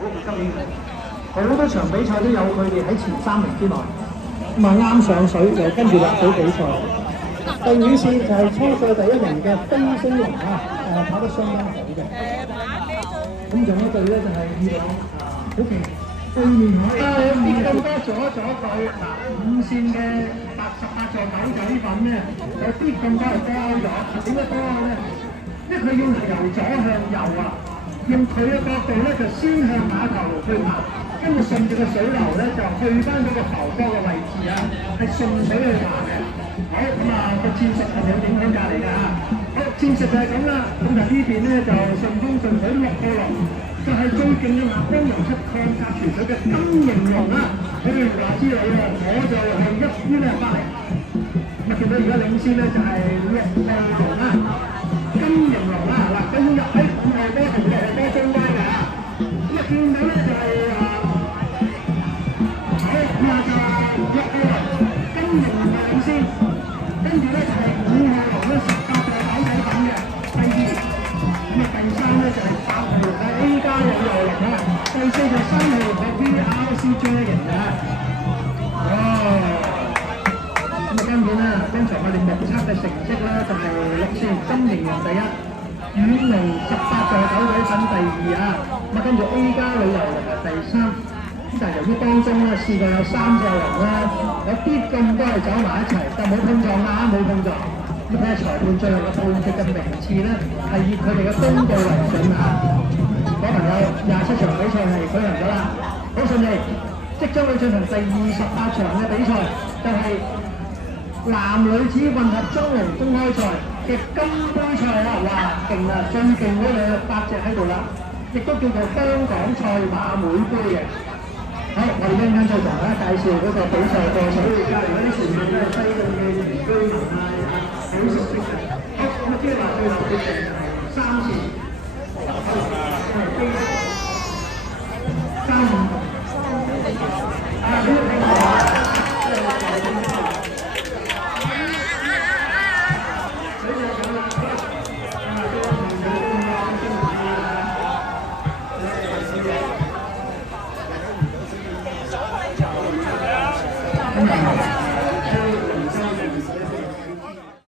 今年好多場比賽都有佢哋喺前3名之內，咁啊啱上水又跟住落水比賽。第2線就係初賽第1名嘅飛星龍啊，跑得相當好嘅。咁仲有一隊咧就係2朗好奇對面海啲更加阻一阻佢嗱5線嘅18座狗仔粉咧，有啲更加係多咗。點解多咧？因為佢要由左向右啊，用佢嘅角度咧就先向碼頭去行，跟住順住個水流咧就去翻嗰個浮波嘅位置啊，係順水去行嘅。好咁啊，個戰術係有影響隔離㗎嚇。好，戰術就係咁啦。咁就呢邊咧就順風順水落到落，就係最勁嘅南方游出抗甲全水嘅金型龍啦。佢哋話之類喎，我就係一於咧翻嚟。咁啊見到而家領先咧就係6號龍啦，金型龍啦嗱，咁入喺5號波同6號波中間㗎嚇。咁啊見到咧就係好咁啊就6號龍金型龍嘅領先。跟住咧就係5號龍咧18隻狗仔粉嘅第2，咁啊第3咧就係8號嘅 A 加有遊龍啊，第4就3號嘅 VRC Dragon 啊。哦，咁啊當然啦，剛才我哋目測嘅成績咧就係6線金型龍第1，遠龍18隻狗仔粉第2啊，咁啊跟住 A 加旅遊龍係第3。咁但係由於當中咧試過有3隻龍咧，有啲咁多係走埋一齊，但冇碰撞啦，冇碰撞。咁睇下裁判最後嘅判決嘅名次咧，係以佢哋嘅公佈為準啊！各位朋友，27場比賽係舉行咗啦，好順利，即將會進行第28場嘅比賽，就係男女子混合裝龍公開賽嘅金杯賽啦！哇，勁啊！最勁嗰8隻喺度啦，亦都叫做香港賽馬會杯嘅。好，我哋一陣間再同大家介紹嗰個比賽過程。隔離嗰啲全部都係西貢嘅原居民啊，好熟悉。